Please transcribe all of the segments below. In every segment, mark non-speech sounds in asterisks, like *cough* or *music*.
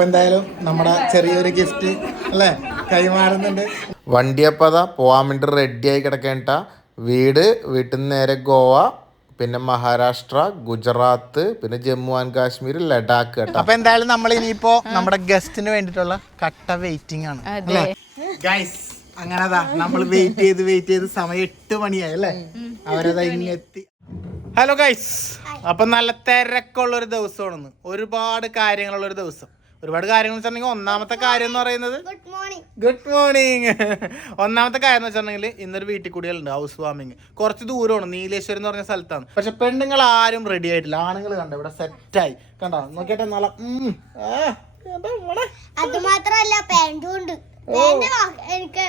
അപ്പൊ എന്തായാലും നമ്മുടെ ചെറിയൊരു ഗിഫ്റ്റ് അല്ലേ? കൈമാറുന്നുണ്ട്. വണ്ടിയപ്പത പോവാൻ വേണ്ടി റെഡിയായി കിടക്കേണ്ട വീട് വീട്ടിൽ നിന്ന് നേരെ ഗോവ പിന്നെ മഹാരാഷ്ട്ര ഗുജറാത്ത് പിന്നെ ജമ്മു ആൻഡ് കാശ്മീർ ലഡാക്ക് കേട്ടോ. അപ്പൊ എന്തായാലും നമ്മൾ ഇനിയിപ്പോ നമ്മുടെ ഗസ്റ്റിന് വേണ്ടിട്ടുള്ള കട്ട വെയിറ്റിംഗ് ആണ്. അല്ലേ? ഗൈസ് അങ്ങനെതാ. നമ്മൾ വെയിറ്റ് ചെയ്ത് വെയിറ്റ് ചെയ്ത് സമയം എട്ട് മണിയായി അല്ലേ? അവരതാ ഇങ്ങെത്തി ഹലോ ഗൈസ് അപ്പൊ നല്ല തിരക്കുള്ള ഒരു ദിവസമാണെന്ന് ഒരുപാട് കാര്യങ്ങളുള്ള ഒരു ദിവസം. ഒരുപാട് കാര്യങ്ങൾ വെച്ചിട്ടുണ്ടെങ്കിൽ ഒന്നാമത്തെ കാര്യം എന്ന് പറയുന്നത് ഗുഡ് മോർണിംഗ് *laughs* ഒന്നാമത്തെ കാര്യം എന്ന് വെച്ചിട്ടുണ്ടെങ്കിൽ ഇന്നൊരു വീട്ടിൽ കൂടിയുണ്ട് ഹൗസ് വാമിങ് കുറച്ച് ദൂരമാണ് നീലേശ്വരം എന്ന് പറഞ്ഞ സ്ഥലത്താണ്. പക്ഷെ പെണ്ണുങ്ങൾ ആരും റെഡി ആയിട്ടില്ല. ആണുങ്ങൾ കണ്ട ഇവിടെ സെറ്റായി കണ്ടോ? നോക്കിയിട്ട് നല്ല? അത് മാത്രല്ല പാന്റും ഉണ്ട്. എനിക്ക്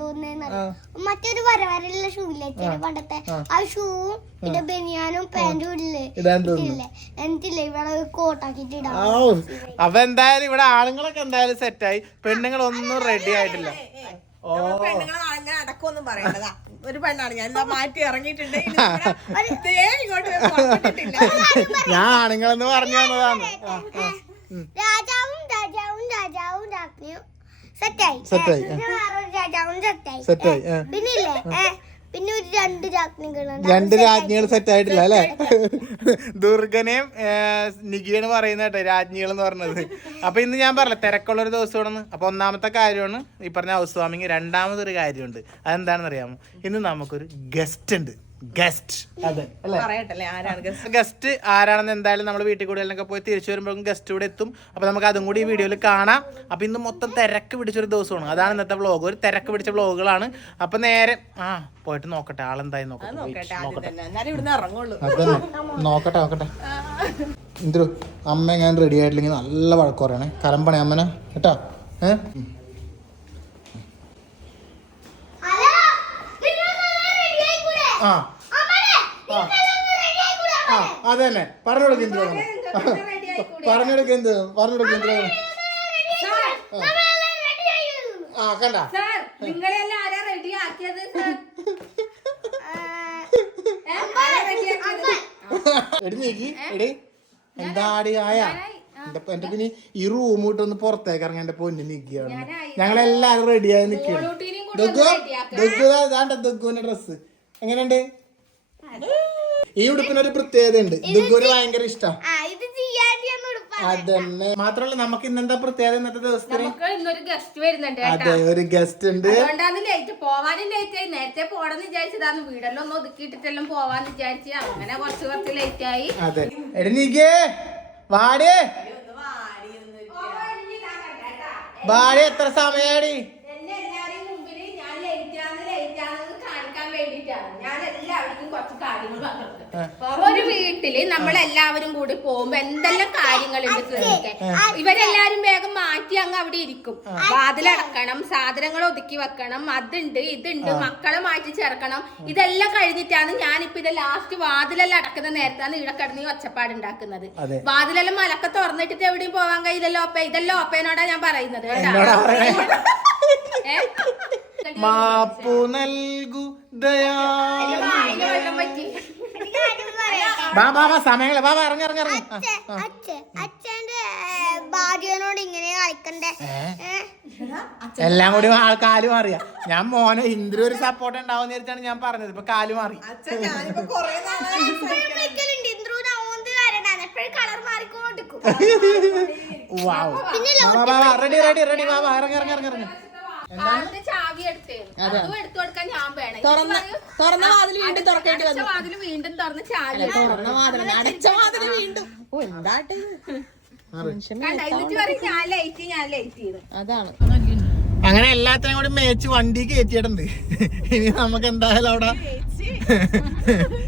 തോന്നുന്നത് മറ്റൊരു വരവരല്ല ഷൂ ഇല്ലേ ചെറിയ പണ്ടത്തെ? ആ. ഷൂവും പിന്നെ ബനിയാനും പാന്റും ഇല്ലേ ഇവിടെ കോട്ടാക്കിട്ട് ഇടാം അപ്പൊ എന്തായാലും ഇവിടെ ആണുങ്ങളൊക്കെ എന്തായാലും സെറ്റായി പെണ്ണുങ്ങൾ ഒന്നും റെഡി ആയിട്ടില്ല. ഓ. പെണ്ണുങ്ങളെ അങ്ങനെ അടക്കമൊന്നും പറയണ്ടതാ. ഒരു പെണ്ണാണ്. ഞാൻ എന്താ മാറ്റി ഇറങ്ങിയിട്ടുണ്ട്. ഞാൻ ആണുങ്ങളെന്ന് പറഞ്ഞു തന്നതാണ്. രാജാവും രാജാവും രാജാവും രാജ്ഞിയും സെറ്റായി. സെറ്റായി, പിന്നെ ഒരു രണ്ട് രാജ്ഞികളുണ്ട്. രണ്ട് രാജ്ഞികൾ സെറ്റ് ആയിട്ടില്ല അല്ലേ ദുർഗനെയും നികിയാണ് പറയുന്ന കേട്ടോ രാജ്ഞികൾ എന്ന് പറഞ്ഞത്. അപ്പൊ ഇന്ന് ഞാൻ പറഞ്ഞ തിരക്കുള്ള ഒരു ദിവസമാണെന്ന് അപ്പൊ ഒന്നാമത്തെ കാര്യമാണ് ഈ പറഞ്ഞ ഹൗസ് വാമിങ്. രണ്ടാമതൊരു കാര്യമുണ്ട്. അതെന്താണെന്ന് അറിയാമോ ഇന്ന് നമുക്കൊരു ഗസ്റ്റ് ഉണ്ട്. ഗസ്റ്റ്. അല്ലേ? പറയട്ടല്ലേ ആരാണ് ഗസ്റ്റ്? ആരാണെന്ന് എന്തായാലും നമ്മൾ വീട്ടിൽ കൂടെ എല്ലാം പോയി തിരിച്ചു വരുമ്പോഴേക്കും ഗസ്റ്റ് ഇവിടെ എത്തും. അപ്പൊ നമുക്ക് അതും കൂടി ഈ വീഡിയോയിൽ കാണാം. അപ്പൊ ഇന്ന് മൊത്തം തിരക്ക് പിടിച്ചൊരു ദിവസമാണ്. അതാണ് ഇന്നത്തെ വ്ളോഗ് ഒരു തിരക്ക് പിടിച്ച വ്ളോഗുകളാണ് അപ്പൊ നേരെ ആ പോയിട്ട് നോക്കട്ടെ. ആളെന്തായി നോക്കട്ടെ? നോക്കട്ടെ നോക്കട്ടെ. നോക്കട്ടെ എന്തൊരു അമ്മ ഞാൻ റെഡി ആയിട്ടില്ലെങ്കിൽ നല്ല വഴക്ക് പറയണേ. കലമ്പണേ അമ്മനെ. കേട്ടോ? ഏ ഹലോ നിങ്ങളെല്ലാം ready ആയിക്കൂടെ? ആ? ആ. അതന്നെ. പറഞ്ഞു പറഞ്ഞോളൂ എന്ത് പറഞ്ഞോളൂ പറഞ്ഞു കൊടുക്കും എന്ത് പറഞ്ഞു കൊടുക്കും എന്ത് വേണം നമ്മളെല്ലാം ready ആയിരുന്നു. ആ കണ്ട. സാർ നിങ്ങളെല്ലാം ആരാ റെഡി ആക്കിയത് സാർ എടി നീക്കി എടി എന്താടി ആയ? എന്റെ പിന്നെ ഈ റൂം വിട്ടൊന്ന് പുറത്തേക്ക് ഇറങ്ങി എന്റെ പൊന്നു നിക്കുകയാണ് ഞങ്ങളെല്ലാരും റെഡിയായി നിക്കുകയാണ് ദുഗു ദുഗു അതാണ്ട ഡ്രസ്സ് ഡ്രസ് എങ്ങനെയുണ്ട്? ഈ ഉടുപ്പിനൊരു പ്രത്യേകത ഉണ്ട് ഇതുപോലെ ഭയങ്കര ഇഷ്ടം. അതന്നെ. മാത്രല്ല നമുക്ക് ഇന്നെന്താ പ്രത്യേകത ഇന്നത്തെ ദിവസത്തിന് ഇന്നൊരു ഗസ്റ്റ് വരുന്നുണ്ട് അതെ ഒരു ഗസ്റ്റ് ഉണ്ട്. അതുകൊണ്ടാണ് ലേറ്റ് പോവാനും ലേറ്റ് ആയി. നേരത്തെ പോണെന്ന് വിചാരിച്ചതാണ്. വീടെല്ലാം ഒന്ന് ഒതുക്കിയിട്ടിട്ടെല്ലാം പോവാന്ന് വിചാരിച്ച്. അങ്ങനെ കുറച്ച് കുറച്ച് ലേറ്റ് ആയി. അതെ. എടി വാടേ വാടി എത്ര സമയാടി എന്നെ എല്ലാരെയും മുമ്പിൽ ഞാൻ ലേറ്റ് ആണ് ലേറ്റ് ആണെന്ന് കാണിക്കാൻ വേണ്ടിയിട്ടാണ് ഞാൻ എല്ലാവർക്കും കുറച്ച് കാര്യങ്ങൾ പറഞ്ഞത് ഒരു വീട്ടിൽ നമ്മളെല്ലാവരും കൂടി പോകുമ്പോ എന്തെല്ലാം കാര്യങ്ങളുണ്ട് ശ്രമിക്കാൻ ഇവരെല്ലാരും വേഗം മാറ്റി അങ്ങ് അവിടെ ഇരിക്കും. വാതിലടക്കണം സാധനങ്ങൾ ഒതുക്കി വെക്കണം അതുണ്ട് ഇതുണ്ട് മക്കളെ മാറ്റി ചേർക്കണം. ഇതെല്ലാം കഴിഞ്ഞിട്ടാണ് ഞാനിപ്പോ ഇത് ലാസ്റ്റ് വാതിലെല്ലാം അടക്കുന്ന നേരത്താണ് ഇവിടെ കിടന്ന് ഈ ഒച്ചപ്പാട് ഉണ്ടാക്കുന്നത്. വാതിലെല്ലാം മലക്ക തുറന്നിട്ടിട്ട് എവിടെയും പോവാൻ കഴിയില്ലല്ലോ ഓപ്പ ഇതെല്ലാം ഓപ്പേനോടാ ഞാൻ പറയുന്നത് കേട്ടാ. മാപ്പു നൽകു ദയാ വായിൽ വെള്ളം പറ്റി ഒരു കാര്യം പറയാം. ബാ ബാ ബാ സമയങ്ങളെ. ബാ ബാ ഇറങ്ങി ഇറങ്ങി ഇറങ്ങി. ആ, അച്ഛൻ, അച്ഛൻ, അച്ഛന്റെ ഭാര്യനോട് ഇങ്ങനെ കളിക്കണ്ടേ? എല്ലാം കൂടി കാൽ മാറിയ. ഞാൻ മോനെ ഇന്ദ്ര ഒരു സപ്പോർട്ട് ഉണ്ടാവും നേരിട്ടാണ് ഞാൻ പറഞ്ഞത്. ഇപ്പൊ കാൽ മാറി. റെഡി റെഡി റെഡി ബാബാ ഇറങ്ങി ഇറങ്ങി ഇറങ്ങി ഇറങ്ങി. തുറന്ന തുറന്ന വാതിൽ വീണ്ടും തുറക്കേണ്ടി വന്നു. വാതിൽ വീണ്ടും തുറന്ന് ചാവി തുറന്ന വാതിൽ അടച്ച വാതിൽ വീണ്ടും. ഓ എന്താട്ടെ കണ്ട എന്നിട്ട് പറയും ഞാൻ ലൈറ്റ് ഞാൻ ലൈറ്റ് ചെയ്ത് അതാണ്. അങ്ങനെ എല്ലാത്തിനും കൂടി മേച്ച് വണ്ടി കയറ്റിയിട്ടുണ്ട് ഇനി നമുക്ക് എന്തായാലും അവിടെ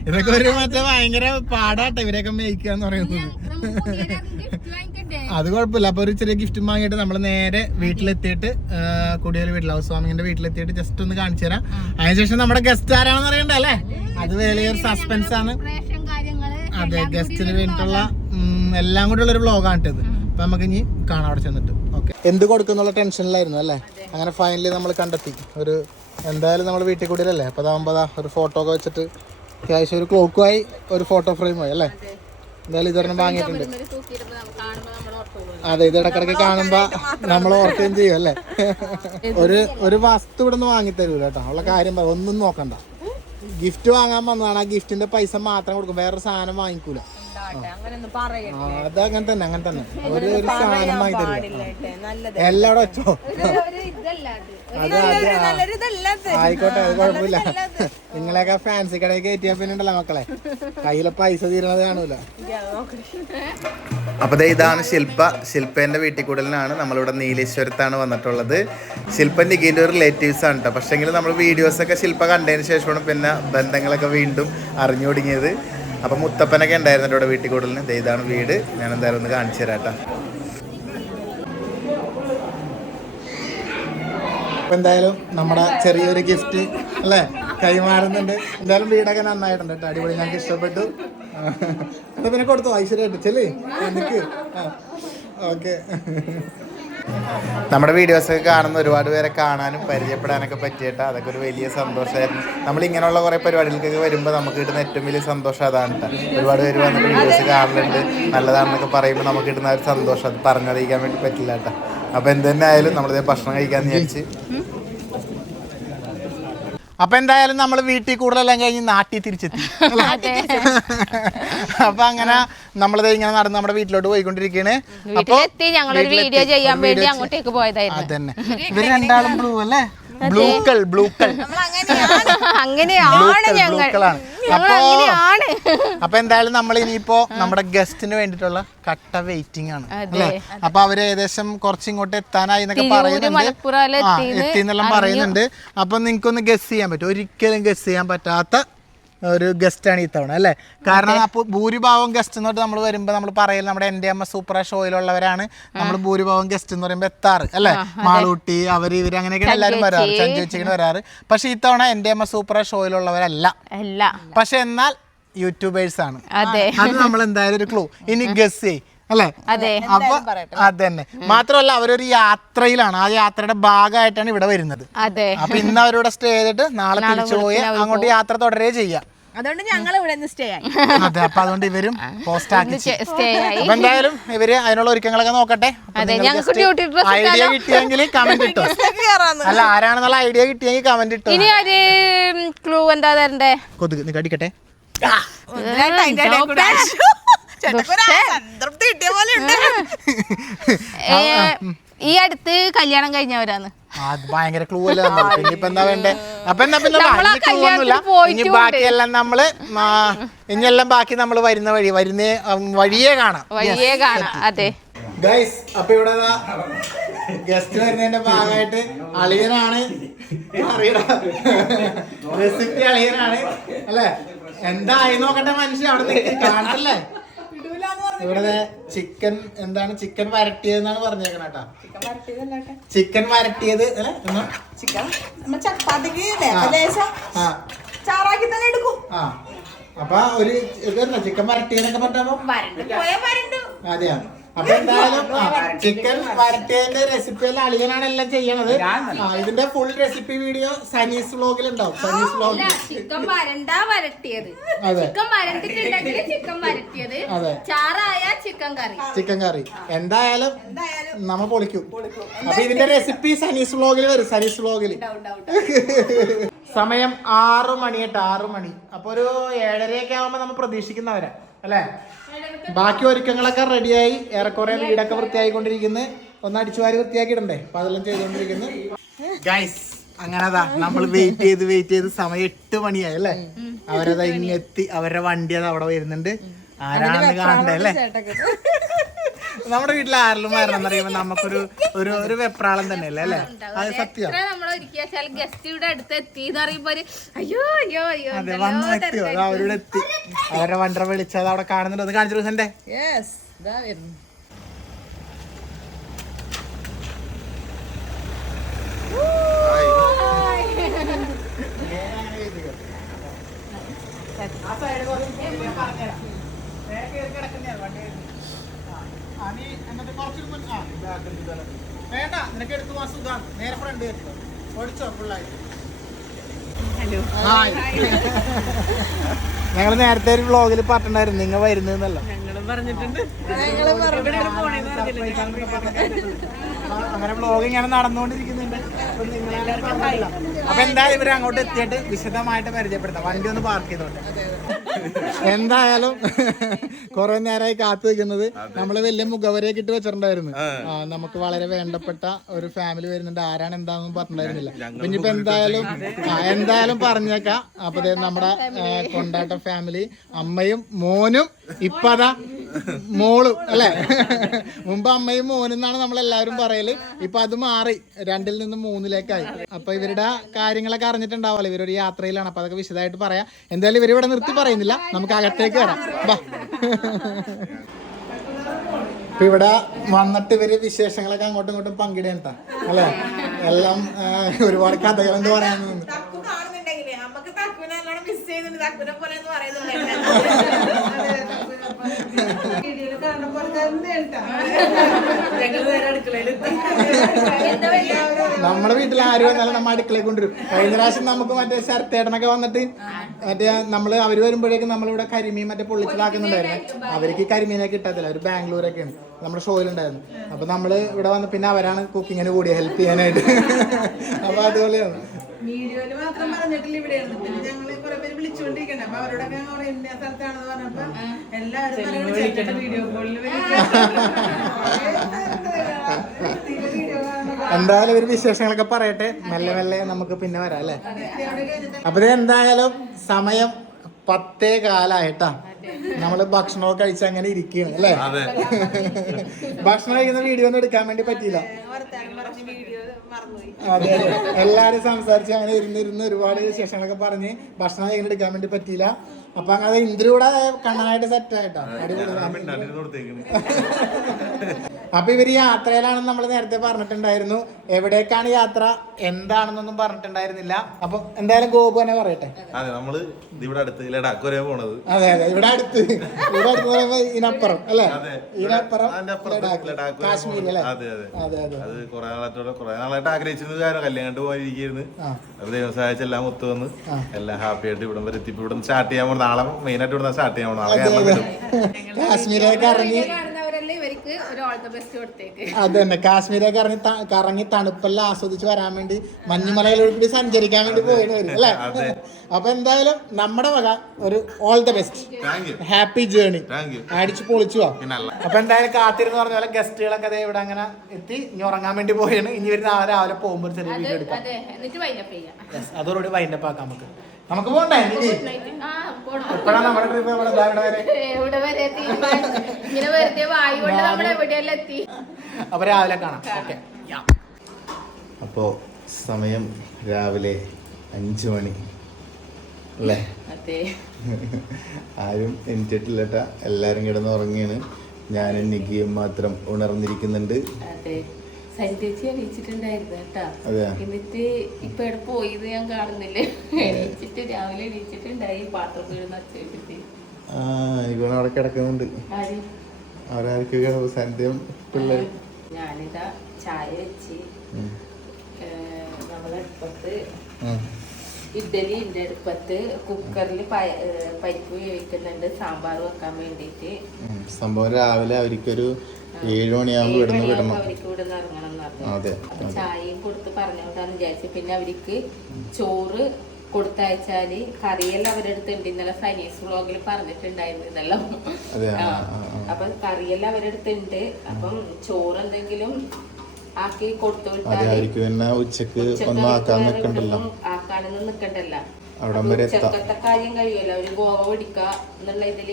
ഇതൊക്കെ ഒരു മറ്റേ ഭയങ്കര പാടാട്ടെ ഇവരെയൊക്കെ മേയ്ക്കുക എന്ന് പറയുന്നത് അത് കുഴപ്പമില്ല. അപ്പൊ ഒരു ചെറിയ ഗിഫ്റ്റ് വാങ്ങിയിട്ട് നമ്മൾ നേരെ വീട്ടിലെത്തിയിട്ട് കുടിയൊരു വീട്ടിൽ ഹൗസ് വാമിങ്ങിന്റെ വീട്ടിലെത്തിയിട്ട് ജസ്റ്റ് ഒന്ന് കാണിച്ചു തരാം. അതിനുശേഷം നമ്മുടെ ഗസ്റ്റ് ആരാണെന്ന് അറിയണ്ട അല്ലേ? അത് വലിയൊരു സസ്പെൻസ് ആണ്. അതെ ഗസ്റ്റിന് വേണ്ടിയിട്ടുള്ള എല്ലാം കൂടി ഉള്ള ഒരു വ്ളോഗാണ് ഇട്ടത് അപ്പൊ നമുക്ക് ഇനി കാണാം അവിടെ ചെന്നിട്ട്. ഓക്കെ എന്ത് കൊടുക്കുന്നുള്ള ടെൻഷനിലായിരുന്നു അല്ലേ? അങ്ങനെ ഫൈനലി നമ്മൾ കണ്ടെത്തി. ഒരു എന്തായാലും നമ്മൾ വീട്ടിൽ കൂടിയല്ലേ അപ്പൊ അതാകുമ്പോ ഒരു ഫോട്ടോ ഒക്കെ വെച്ചിട്ട് അത്യാവശ്യം ഒരു ക്ലോക്കുമായി ഒരു ഫോട്ടോ ഫ്രെയിമായി അല്ലേ? എന്തായാലും ഇതൊരെണ്ണം വാങ്ങിയിട്ടുണ്ട്. അതെ ഇത് ഇടക്കിടക്ക് കാണുമ്പോ നമ്മൾ ഓർക്കുകയും ചെയ്യും അല്ലേ? *laughs* ഒരു ഒരു വസ്തു ഇവിടെ നിന്ന് വാങ്ങി തരൂല കേട്ടോ ഉള്ള കാര്യം പറ ഒന്നും നോക്കണ്ട. ഗിഫ്റ്റ് വാങ്ങാൻ വന്നതാണ്. ആ ഗിഫ്റ്റിന്റെ പൈസ മാത്രം കൊടുക്കും. വേറൊരു സാധനം വാങ്ങിക്കൂല. അങ്ങനെയൊന്നും പറയണ്ട ആ, അങ്ങനെ തന്നെ അങ്ങനെ തന്നെ. ഒരു ഒരു സാധനം വാങ്ങി തരില്ല. നല്ലത്. എല്ലാവിടെ വെച്ചോ അത്. അത് ആ. നല്ലൊരു ഇതല്ലത് ആയിക്കോട്ടെ അത് കുഴപ്പമില്ല. നിങ്ങളെയൊക്കെ ഫാൻസി കടയിൽ കയറ്റിയാ പിന്നെ ഉണ്ടല്ലോ മക്കളെ. കയ്യിലെ പൈസ തീരുന്നത് കാണൂല. അപ്പൊ ദേ ഇതാണ് ശില്പ ശില്പേന്റെ വീട്ടിൽ കൂടലിനാണ് നമ്മളിവിടെ നീലേശ്വരത്താണ് വന്നിട്ടുള്ളത്. ശില്പ നിഖിന്റെ ഒരു റിലേറ്റീവ്സ് ആണ് കേട്ടോ പക്ഷേങ്കിൽ നമ്മൾ വീഡിയോസൊക്കെ ശില്പ കണ്ടതിന് ശേഷമാണ് പിന്നെ ബന്ധങ്ങളൊക്കെ വീണ്ടും അറിഞ്ഞു തുടങ്ങിയത്. അപ്പം മുത്തപ്പനൊക്കെ ഉണ്ടായിരുന്നു ഇവിടെ വീട്ടിൽ കൂടുതലിന് ഇതാണ് വീട്. ഞാൻ എന്തായാലും ഒന്ന് കാണിച്ചു തരാം എന്തായാലും നമ്മുടെ ചെറിയൊരു ഗിഫ്റ്റ് അല്ലേ? കൈമാറുന്നുണ്ട്. എന്തായാലും വീടൊക്കെ നന്നായിട്ടുണ്ട് കേട്ടോ. അടിപൊളി. ഞങ്ങൾക്ക് ഇഷ്ടപ്പെട്ടു. അപ്പം പിന്നെ കൊടുത്തു? ഐശ്വര്യമായിട്ട് ചെല്ലേ. നിക്ക്. ഓക്കെ. നമ്മുടെ വീഡിയോസൊക്കെ കാണുന്ന ഒരുപാട് പേരെ കാണാനും പരിചയപ്പെടാനൊക്കെ പറ്റിയിട്ട് അതൊക്കെ ഒരു വലിയ സന്തോഷമായിരുന്നു. നമ്മൾ ഇങ്ങനെയുള്ള കുറേ പരിപാടികൾക്കൊക്കെ വരുമ്പോൾ നമുക്ക് കിട്ടുന്ന ഏറ്റവും വലിയ സന്തോഷം അതാണ് ഒരുപാട് പേര് വന്നിട്ട് വീഡിയോസ് കാണലുണ്ട്. നല്ലതാണെന്നൊക്കെ പറയുമ്പോൾ നമുക്ക് കിട്ടുന്ന ഒരു സന്തോഷം. അത് പറഞ്ഞറിയിക്കാൻ വേണ്ടി പറ്റില്ല കേട്ടോ അപ്പോൾ എന്തെന്നായാലും തന്നെ ആയാലും നമ്മളിത് ഭക്ഷണം കഴിക്കാമെന്ന് വിചാരിച്ച് അപ്പൊ എന്തായാലും നമ്മൾ വീട്ടിൽ കൂടുതലെല്ലാം കഴിഞ്ഞ് നാട്ടിൽ തിരിച്ചെത്തി. അപ്പൊ അങ്ങനെ നമ്മളിത് ഇങ്ങനെ നടന്ന് നമ്മുടെ വീട്ടിലോട്ട് പോയിക്കൊണ്ടിരിക്കുകയാണ് അപ്പൊ വീഡിയോ ചെയ്യാൻ വേണ്ടി അങ്ങോട്ടേക്ക് പോയതായിരുന്നു. അതന്നെ. ഇവർ രണ്ടാളും ബ്ലൂ അല്ലേ? ബ്ലൂക്കൾ ബ്ലൂക്കൾ *laughs* അങ്ങനെയാണ് ഞങ്ങൾ. അങ്ങനെയാണ് അപ്പൊ എന്തായാലും നമ്മൾ ഇനിയിപ്പോ നമ്മുടെ ഗസ്റ്റിന് വേണ്ടിയിട്ടുള്ള കട്ട വെയിറ്റിംഗ് ആണ് അല്ലേ? അപ്പൊ അവർ ഏകദേശം കുറച്ചിങ്ങോട്ട് എത്താനായി എന്നൊക്കെ പറയുന്നുണ്ട്. എത്തി എന്നെല്ലാം എത്തിന്ന് പറയുന്നുണ്ട്. അപ്പൊ നിങ്ങൾക്കൊന്ന് ഗസ് ചെയ്യാൻ പറ്റും ഒരിക്കലും ഗസ് ചെയ്യാൻ പറ്റാത്ത ഒരു ഗസ്റ്റ് ആണ് തവണ അല്ലേ? കാരണം അപ്പോൾ ഭൂരിഭാഗം ഗസ്റ്റ് എന്ന് പറഞ്ഞിട്ട് നമ്മൾ വരുമ്പോൾ നമ്മൾ പറയൽ നമ്മുടെ എന്റെ അമ്മ സൂപ്പർ ഷോയിലുള്ളവരാണ് നമ്മൾ ഭൂരിഭാഗം ഗസ്റ്റ് എന്ന് പറയുമ്പോൾ എത്താറ് അല്ലേ? മാളൂട്ടി അവർ ഇവർ അങ്ങനെയൊക്കെ എല്ലാവരും വരാറ് ചഞ്ചേച്ചിങ്ങനെ വരാറ്. പക്ഷെ തവണ എന്റെ അമ്മ സൂപ്പർ ഷോയിലുള്ളവരല്ല പക്ഷെ എന്നാൽ യൂട്യൂബേഴ്സ് ആണ്. അതെ. നമ്മൾ എന്തായാലും ഒരു ക്ലൂ ഇനി ഗസ് ചെയ് അല്ലേ? അപ്പൊ അത് തന്നെ മാത്രമല്ല അവരൊരു യാത്രയിലാണ്. ആ യാത്രയുടെ ഭാഗമായിട്ടാണ് ഇവിടെ വരുന്നത്. അതെ. അപ്പൊ ഇന്ന് അവരിവിടെ സ്റ്റേ ചെയ്തിട്ട് നാളെ തിരിച്ചു പോയി അങ്ങോട്ട് യാത്ര തുടരേ ചെയ്യാം. അതുകൊണ്ട് ഞങ്ങൾ ഇവിടെ നിന്ന് സ്റ്റേ ആയി. അതെ അപ്പൊ അതുകൊണ്ട് ഇവരും പോസ്റ്റ് ആക്കി സ്റ്റേ ആയി. അപ്പൊ എന്തായാലും ഇവർ അതിനുള്ള ഒരുക്കങ്ങളൊക്കെ നോക്കട്ടെ. ഐഡിയ കിട്ടിയെങ്കിൽ കമന്റ് ഇട്ടോ. *laughs* അല്ല ആരാണെന്നുള്ള ഐഡിയ കിട്ടിയെങ്കിൽ കമന്റ് ഇട്ടോ. ഇനി ഒരു ക്ലൂ എന്താ തരണ്ടേ? കൊതുക് നീ കടിക്കട്ടെ സംതൃപ്തി കിട്ടിയ പോലെ ഉണ്ട്. ഏ, ഈ അടുത്ത് കല്യാണം കഴിഞ്ഞവരാണ് ആ, അത് ഭയങ്കര ക്ലൂ അല്ലേ തന്നത്. ഇനിയിപ്പോ എന്താ വേണ്ടേ? അപ്പൊ എന്നാ പിന്നെ നമ്മളാ വലിയ clue ഒന്നുമില്ല. കല്യാണത്തിന് പോയിട്ടും ഇനി ബാക്കിയെല്ലാം നമ്മൾ ആ, ഇനിയെല്ലാം ബാക്കി നമ്മൾ വരുന്ന വഴി വരുന്ന വഴിയേ കാണാം. വഴിയേ കാണാം. അതെ. ഗൈസ് അപ്പൊ ഇവിടെ ഗസ്റ്റ് വരുന്നതിന്റെ ഭാഗമായിട്ട് അളിയനാണ്. റെസിപ്പി അളിയനാണ്. അല്ലേ? എന്തായി നോക്കട്ടെ മനുഷ്യ അവിടെ കാണാല്ലേ ഇവിടെ ചിക്കൻ എന്താണ് ചിക്കൻ വരട്ടിയതെന്നാണ് പറഞ്ഞേക്കണ കേട്ടാ. ചിക്കൻ വരട്ടിയത് ചിക്കൻ ചപ്പാത്തിക്ക് ആ. ചാറാക്കി തന്നെ എടുക്കും. ആ. അപ്പൊ ഒരു ചിക്കൻ വരട്ടിയെന്നൊക്കെ പറഞ്ഞപ്പോ അതെയാണ് അതെയാ? അപ്പൊ എന്തായാലും ചിക്കൻ വരട്ടിയതിന്റെ റെസിപ്പി എല്ലാം അളിയനാണ് എല്ലാം ചെയ്യണത്. ഇതിന്റെ ഫുൾ റെസിപ്പി വീഡിയോ സനീസ് വ്ലോഗിൽ ഉണ്ടാവും. സനീസ് വ്ലോഗിൽ ചിക്കൻ വരണ്ട വരട്ടിയത്. അതെ. ചിക്കൻ വരണ്ടിട്ടുണ്ടെങ്കിൽ ചിക്കൻ വരട്ടിയത്. അതെ. ചാറായ ചിക്കൻ കറി. Chicken curry. എന്തായാലും നമ്മ പൊളിക്കും. അപ്പൊ ഇതിന്റെ റെസിപ്പി സനീസ് വ്ലോഗിൽ വരും സനീസ് വ്ലോഗിൽ സമയം ആറു മണി കേട്ടോ ആറു മണി. അപ്പൊ ഒരു ഏഴരയൊക്കെ ആവുമ്പോ നമ്മൾ പ്രതീക്ഷിക്കുന്നവരാ. അല്ലേ? ബാക്കി ഒരുക്കങ്ങളൊക്കെ റെഡിയായി. ഏറെക്കുറെ വീടൊക്കെ വൃത്തിയായിക്കൊണ്ടിരിക്കുന്നു. ഒന്ന് അടിച്ചുവാരി വൃത്തിയാക്കിയിടണ്ടേ? അപ്പൊ അതെല്ലാം ചെയ്തോണ്ടിരിക്കുന്നു ഗൈസ് അങ്ങനെതാ നമ്മൾ വെയിറ്റ് ചെയ്ത് വെയിറ്റ് ചെയ്ത് സമയം എട്ട് മണിയായി അല്ലേ? അവരതാ ഇങ്ങെത്തി. അവരുടെ വണ്ടി അത് അവിടെ വരുന്നുണ്ട് ആരാണെന്ന് നമ്മുടെ വീട്ടിൽ ആരെങ്കിലും വരണം അറിയുമ്പോ നമുക്കൊരു ഒരു ഒരു വെപ്രാളം തന്നെ അല്ലേ? അത് സത്യം. എത്ര നമ്മൾ ഒരിക്കൽ ഗസ്റ്റ് ഇവിടെ അടുത്ത് എത്തി എന്ന് പറയുമ്പോ ഒരു അയ്യോ അയ്യോ അയ്യോ അതെ വന്നു എത്തിയോ അത് അവരുടെ എത്തി. അവരുടെ വണ്ടറ വിളിച്ചത് അവിടെ കാണുന്നുണ്ട്. ഒന്ന് കാണിച്ചു ദിവസന്റെ യെസ് ഇതാ വരുന്നു വേണ്ട നിനക്ക് എടുത്തു നേരെ ഫ്രണ്ട് ഓടിച്ചോ ഞങ്ങൾ നേരത്തെ ഒരു വ്ളോഗിൽ പറഞ്ഞിട്ടുണ്ടായിരുന്നു നിങ്ങൾ വരുന്നല്ലോ ഞങ്ങൾ പറഞ്ഞിട്ടുണ്ട്. അങ്ങനെ വ്ളോഗ് ആണ് നടന്നുകൊണ്ടിരിക്കുന്നുണ്ട്. അപ്പൊ എന്തായാലും ഇവർ അങ്ങോട്ട് എത്തിയിട്ട് വിശദമായിട്ട് പരിചയപ്പെടുത്താം. വണ്ടി ഒന്ന് പാർക്ക് ചെയ്തോട്ടെ. എന്തായാലും കുറെ നേരമായി കാത്തു നിൽക്കുന്നത്. നമ്മൾ വലിയ മുഖവരെയൊക്കെ ഇട്ട് വെച്ചിട്ടുണ്ടായിരുന്നു. നമുക്ക് വളരെ വേണ്ടപ്പെട്ട ഒരു ഫാമിലി വരുന്നുണ്ട്. ആരാണ് എന്താന്നും പറഞ്ഞിട്ടുണ്ടായിരുന്നില്ല. ഇനിയിപ്പോ എന്തായാലും എന്തായാലും പറഞ്ഞേക്കാം. അപ്പൊ ദേ നമ്മുടെ കൊണ്ടാട്ട ഫാമിലി അമ്മയും മോനും ഇപ്പതാ മോളും അല്ലെ? മുമ്പ് അമ്മയും മോനെന്നാണ് നമ്മൾ എല്ലാവരും പറയൽ. ഇപ്പൊ അത് മാറി. രണ്ടിൽ നിന്ന് മൂന്നിലേക്കായി. അപ്പൊ ഇവരുടെ കാര്യങ്ങളൊക്കെ അറിഞ്ഞിട്ടുണ്ടാവല്ലോ ഇവരൊരു യാത്രയിലാണ്. അപ്പൊ അതൊക്കെ വിശദമായിട്ട് പറയാം. എന്തായാലും ഇവർ ഇവിടെ നിർത്തി പറയുന്നില്ല. നമുക്ക് അകത്തേക്ക് വരാം. ബാ. ഇപ്പൊ ഇവിടെ വന്നിട്ട് ഇവർ വിശേഷങ്ങളൊക്കെ അങ്ങോട്ടും ഇങ്ങോട്ടും പങ്കിടേണ്ട അല്ലേ? എല്ലാം ഒരുപാട് കഥകൾ എന്ന് പറയാൻ നമുക്ക് പോലെ എന്ന് വീഡിയോയിൽ കാണുന്ന പോലെ തന്നെ കേട്ടോ. ഞങ്ങൾ നേരെ അടുക്കളയിലെത്തി നമ്മുടെ വീട്ടിൽ ആര് വന്നാലും നമ്മ അടുക്കളയിൽ കൊണ്ടുവരും. കഴിഞ്ഞ പ്രാവശ്യം നമുക്ക് മറ്റേ ശരത്തേട്ടനൊക്കെ വന്നിട്ട് മറ്റേ നമ്മൾ അവർ വരുമ്പോഴേക്കും നമ്മളിവിടെ കരിമീൻ മറ്റേ പൊള്ളിച്ചതാക്കുന്നുണ്ടായിരുന്നു. അവർക്ക് കരിമീനെ കിട്ടാത്തില്ല. അവർ ബാംഗ്ലൂരൊക്കെയാണ്. നമ്മുടെ ഷോയിലുണ്ടായിരുന്നു. അപ്പൊ നമ്മൾ ഇവിടെ വന്ന് പിന്നെ അവരാണ് കുക്കിങ്ങിന് കൂടി ഹെൽപ്പ് ചെയ്യാനായിട്ട്. അപ്പൊ അതുപോലെയാണ്. വീഡിയോയിൽ മാത്രം പറഞ്ഞിട്ടില്ല ഇവിടെ പിന്നെ ഞങ്ങൾ കുറെ പേര് വിളിച്ചുകൊണ്ടിരിക്കണ്ട അപ്പൊ അവരോടൊക്കെ അവിടെ ഇന്ന സ്ഥലത്താണെന്ന് പറഞ്ഞപ്പോ എല്ലാവരും വീഡിയോ കോളിൽ എന്തായാലും ഒരു വിശേഷങ്ങളൊക്കെ പറയട്ടെ. മെല്ലെ മെല്ലെ നമുക്ക് പിന്നെ വരാം അല്ലേ? അപ്പൊ എന്തായാലും സമയം പത്തേ കാലായിട്ടാ. നമ്മൾ ഭക്ഷണമൊക്കെ കഴിച്ച് അങ്ങനെ ഇരിക്കുകയാണ് അല്ലേ? ഭക്ഷണം കഴിക്കുന്ന വീഡിയോ ഒന്നും എടുക്കാൻ വേണ്ടി പറ്റിയില്ല. വർത്താനം പറഞ്ഞ് വീഡിയോ മറന്നുപോയി. അതെ അതെ. എല്ലാരും സംസാരിച്ച് അങ്ങനെ ഇരുന്ന് ഇരുന്ന് ഒരുപാട് വിശേഷങ്ങളൊക്കെ പറഞ്ഞ് ഭക്ഷണം കഴിക്കാൻ എടുക്കാൻ വേണ്ടി പറ്റിയില്ല. അപ്പൊ അങ്ങനെ ഇന്ദിരൂടെ കണ്ണനായിട്ട് സെറ്റ് ആയിട്ടാ? അപ്പൊ ഇവർ യാത്രയിലാണെന്ന് നമ്മൾ നേരത്തെ പറഞ്ഞിട്ടുണ്ടായിരുന്നു. എവിടേക്കാണ് യാത്ര? എന്താണെന്നൊന്നും പറഞ്ഞിട്ടുണ്ടായിരുന്നില്ല. അപ്പൊ എന്തായാലും ഗോപു തന്നെ പറയട്ടെ. അതെ നമ്മൾ ഇവിടെ അടുത്ത് ലഡാക്ക് വരെ പോണത്. അതെ അതെ ഇവിടെ അടുത്ത്. ഇവിടെ അടുത്ത് ഇതിനപ്പുറം അല്ലേ. ഇതിനപ്പുറം കാശ്മീർ അല്ലേ? അതെ അതെ. അതെ അതെ. അത് കുറെ നാളായിട്ട് കുറെ നാളായിട്ട് ആഗ്രഹിച്ചിരുന്ന കാര്യം കല്യാണം കണ്ടു പോയിരിക്കുന്നു ആ. അപ്പൊ ദൈവം സഹായിച്ച് എല്ലാം ഒത്തു വന്ന് എല്ലാം ഹാപ്പി ആയിട്ട് ഇവിടെ വരെ സ്റ്റാർട്ട് ചെയ്യാൻ പോകണം നാളെ മെയിൻ ആയിട്ട് ഇവിടെ സ്റ്റാർട്ട് ചെയ്യാൻ പോകണം നാളെ കാശ്മീരേക്ക് ഇറങ്ങി. അത് തന്നെ കാശ്മീരൊക്കെ ഇറങ്ങി കറങ്ങി തണുപ്പെല്ലാം ആസ്വദിച്ച് വരാൻ വേണ്ടി മഞ്ഞുമലയിലൂടെ സഞ്ചരിക്കാൻ വേണ്ടി പോയിട്ട് അല്ലെ? അതെ. അപ്പൊ എന്തായാലും നമ്മുടെ വക ഒരു all the best happy journey അടിച്ചു പൊളിച്ചു അപ്പൊ എന്തായാലും കാത്തിരുന്ന് പറഞ്ഞ പോലെ ഗസ്റ്റുകളൊക്കെ ദേ ഇവിടെ അങ്ങനെ എത്തി. ഇനി ഉറങ്ങാൻ വേണ്ടി പോയാണ് ഇനി വരുന്ന നാളെ രാവിലെ പോകുമ്പോൾ ഒരു ചെറിയ വീഡിയോ എടുക്കാം. അതെ. അതോടുകൂടി വൈൻഡപ്പ് ആക്കാം നമുക്ക്. നമുക്ക് പോണ്ടേ നിധി? എപ്പോഴാണ് നമ്മുടെ ട്രിപ്പ് നമ്മുടെ എവിടെ വരെ തീരുമാനിച്ചു ഇങ്ങനെ വെറുതെ വായു കൊണ്ട് നമ്മൾ എവിടെയെല്ലാം എത്തി? അപ്പൊ രാവിലെ കാണാം. ഓക്കെ അപ്പോൾ സമയം രാവിലെ അഞ്ചു മണി. അല്ലേ? അതെ. ആരും എനിച്ചിട്ടില്ലട്ടാ എല്ലാരും കിടന്ന് ഉറങ്ങിയാണ് ഞാനും നിഖിയും മാത്രം ഉണർന്നിരിക്കുന്നുണ്ട്. അതെ. സരിതേച്ചി എണീച്ചിട്ടുണ്ടായിരുന്നു കേട്ടാ? എന്നിട്ട് ഇപ്പൊ എവിടെ പോയത് ഞാൻ കാണുന്നില്ല. എണീച്ചിട്ട് രാവിലെ എണീച്ചിട്ടുണ്ടായി പാത്രം വീഴുന്ന ഇവൻ അവിടെ കിടക്കുന്നുണ്ട്. ഞാനിതാ ചായ വെച്ച് ഏഹ്, നമ്മളെ അടുപ്പത്ത് ഇഡ്ഡലി ഉണ്ട് അടുപ്പത്ത് കുക്കറിൽ പരിപ്പ് വേവിക്കുന്നുണ്ട്. സാമ്പാർ വെക്കാൻ വേണ്ടിയിട്ട് സംഭവം രാവിലെ അവർക്കൊരു ഏഴ് മണിയാകുമ്പോൾ ഇവിടുന്ന് വിടണം. അവർക്ക് ഇവിടെ നിന്ന് ഇറങ്ങണം എന്ന് പറഞ്ഞു. ചായയും കൊടുത്ത് പറഞ്ഞോണ്ടാന്ന് വിചാരിച്ചു. പിന്നെ അവർക്ക് ചോറ് കൊടുത്തയച്ചാൽ കറിയെല്ലാം അവരുടെ അടുത്ത് ഉണ്ട്. ഇന്നലെ സനീസ് വ്ളോഗിൽ പറഞ്ഞിട്ടുണ്ടായിരുന്നു ഇതെല്ലാം. അതെ, ആ, ആ. ആ, ആ. അപ്പൊ കറിയെല്ലാം അവരുടെ അടുത്ത് ഉണ്ട്. അപ്പം ചോറ് എന്തെങ്കിലും ആക്കി കൊടുത്തു വിട്ടാൽ ഉച്ചയ്ക്ക് ഒന്നും ആക്കാൻ നിൽക്കണ്ടല്ലോ ഇവിടൊന്നും ആക്കാനൊന്നും നിക്കണ്ടല്ല. ചെറുക്കത്തെ. ഉച്ചക്കത്തെ കാര്യം കഴിയുമല്ലോ? ഒരു ഗോവ പിടിക്ക എന്നുള്ള ഇതിൽ.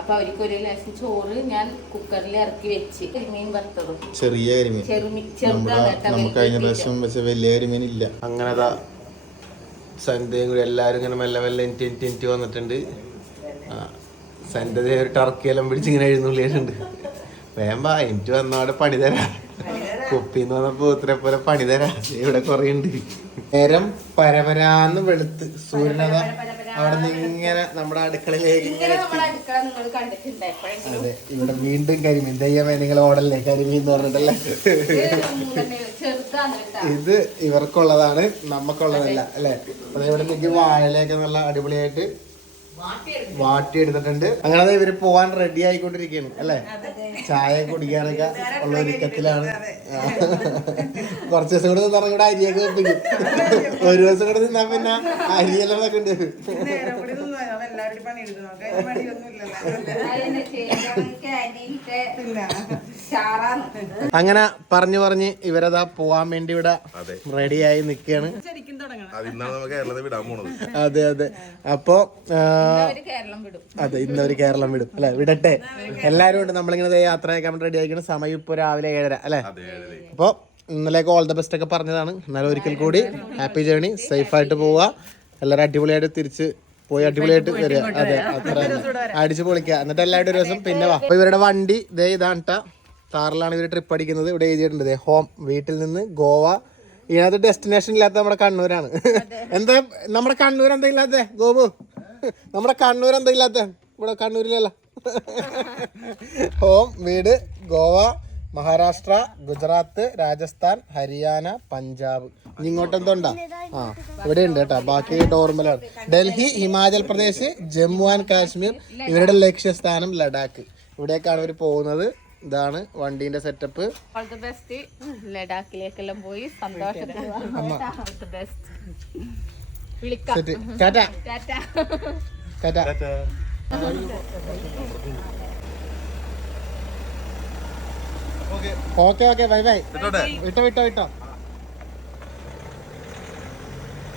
അപ്പൊ അവർക്ക് ഒരു ലേശം ചോറ് ഞാൻ കുക്കറിൽ ഇറക്കി വെച്ച് കരിമീൻ വറുത്തതും. ചെറിയ കരിമീൻ. നമുക്ക് കഴിഞ്ഞ വലിയ പ്രാവശ്യം വെച്ച വലിയ കരിമീൻ ഇല്ല. അങ്ങനെ സന്ധ്യയും കൂടി എല്ലാരും ഇങ്ങനെ മെല്ലെ മെല്ലെ എനിക്ക് വന്നിട്ടുണ്ട്. സന്ധ്യ ഒരു ടർക്കിയെല്ലാം പിടിച്ച് ഇങ്ങനെ എഴുന്നള്ളിയിട്ടുണ്ട്. വേമ്പാ എനിക്ക് വന്നവിടെ പണി തരാം. കുപ്പിന്ന് പറഞ്ഞപ്പോ ഇത്ര പോലെ പണി തരാം. ഇവിടെ കൊറേ ഉണ്ട്. നേരം പരപരാന്ന് വെളുത്ത്. സൂര്യനത അവിടെ നിന്ന് ഇങ്ങനെ നമ്മുടെ അടുക്കളയിലേക്ക് അതെ ഇവിടെ വീണ്ടും കരിമീൻ ദയ്യമേ നിങ്ങൾ ഓടല്ലേ കരിമീൻ എന്ന് പറഞ്ഞിട്ടല്ലേ? ഇത് ഇവർക്കുള്ളതാണ് നമുക്കുള്ളതല്ല അല്ലെ? അതെ ഇവിടെ നിൽക്കി വാഴയിലേക്ക് നല്ല അടിപൊളിയായിട്ട് വാട്ടി എടുത്തിട്ടുണ്ട് അങ്ങനെ ഇവർ പോവാൻ റെഡി ആയിക്കൊണ്ടിരിക്കുകയാണ് അല്ലേ? ചായ കുടിക്കാനൊക്കെ ഉള്ള ഒരുക്കത്തിലാണ്. *laughs* കുറച്ച് ദിവസം കൂടെ നിന്നാൽ അരിയൊക്കെ വെപ്പിക്കും. ഒരു ദിവസം കൂടെ നിന്നാ പിന്നെ അരിയെല്ലാം ഉണ്ട് അങ്ങനെ പറഞ്ഞു പറഞ്ഞ് ഇവരതാ പോവാൻ വേണ്ടി ഇവിടെ റെഡിയായി നിൽക്കുകയാണ് തുടങ്ങണം. അത് അതെ അതെ. അപ്പോ ആ, കേരളം വിടും. അതെ ഇന്നവര് കേരളം വിടും. അല്ലെ? വിടട്ടെ. എല്ലാരും ഉണ്ട്. നമ്മളിങ്ങനെ യാത്ര അയക്കാൻ റെഡി ആയിരിക്കണം സമയം ഇപ്പൊ രാവിലെ ഏഴര അല്ലെ? അപ്പൊ ഇന്നലേക്ക് ഓൾ ദ ബെസ്റ്റ് ഒക്കെ പറഞ്ഞതാണ്. എന്നാലും ഒരിക്കൽ കൂടി ഹാപ്പി ജേണി സേഫ് ആയിട്ട് പോവുക. എല്ലാവരും അടിപൊളിയായിട്ട് തിരിച്ച് പോയി അടിപൊളിയായിട്ട് വരിക. അതെ അത്ര അടിച്ചു പൊളിക്കുക. എന്നിട്ട് എല്ലാവരും ഒരു ദിവസം പിന്നെ വാ. അപ്പൊ ഇവരുടെ വണ്ടി ദേ ഇതാണ് താറിലാണ് ഇവർ ട്രിപ്പ് അടിക്കുന്നത്. ഇവിടെ എഴുതിയിട്ടുണ്ട്. ഹോം. വീട്ടിൽ നിന്ന് ഗോവ. ഇതിനകത്ത് ഡെസ്റ്റിനേഷൻ ഇല്ലാത്ത നമ്മുടെ കണ്ണൂരാണ്. *laughs* എന്താ? നമ്മുടെ കണ്ണൂർ എന്താ ഇല്ലാത്ത? ഗോപു? നമ്മുടെ കണ്ണൂർ എന്താ ഇല്ലാത്ത? ഇവിടെ കണ്ണൂരിലല്ല. *laughs* ഹോം വീട് ഗോവ. മഹാരാഷ്ട്ര ഗുജറാത്ത് രാജസ്ഥാൻ ഹരിയാന പഞ്ചാബ്. ഇനി ഇങ്ങോട്ട് എന്തുണ്ടാ ആ ഇവിടെ ഉണ്ട് കേട്ടോ. ബാക്കി നോർമലാണ് ഡൽഹി ഹിമാചൽ പ്രദേശ് ജമ്മു ആൻഡ് കാശ്മീർ ഇവരുടെ ലക്ഷ്യസ്ഥാനം ലഡാക്ക്. ഇവിടേക്കാണ് ഇവർ പോകുന്നത്. ഇതാണ് വണ്ടീന്റെ സെറ്റപ്പ് ഓൾ ദി ബെസ്റ്റ് ലഡാക്കിലേക്കെല്ലാം പോയി സന്തോഷത്തിൽ ഓൾ ദി ബെസ്റ്റ് വിളിക്കാം. Set tata. Tata. Tata. Okay okay bye bye. വിട്ടോ വിട്ടോ വിട്ടോ.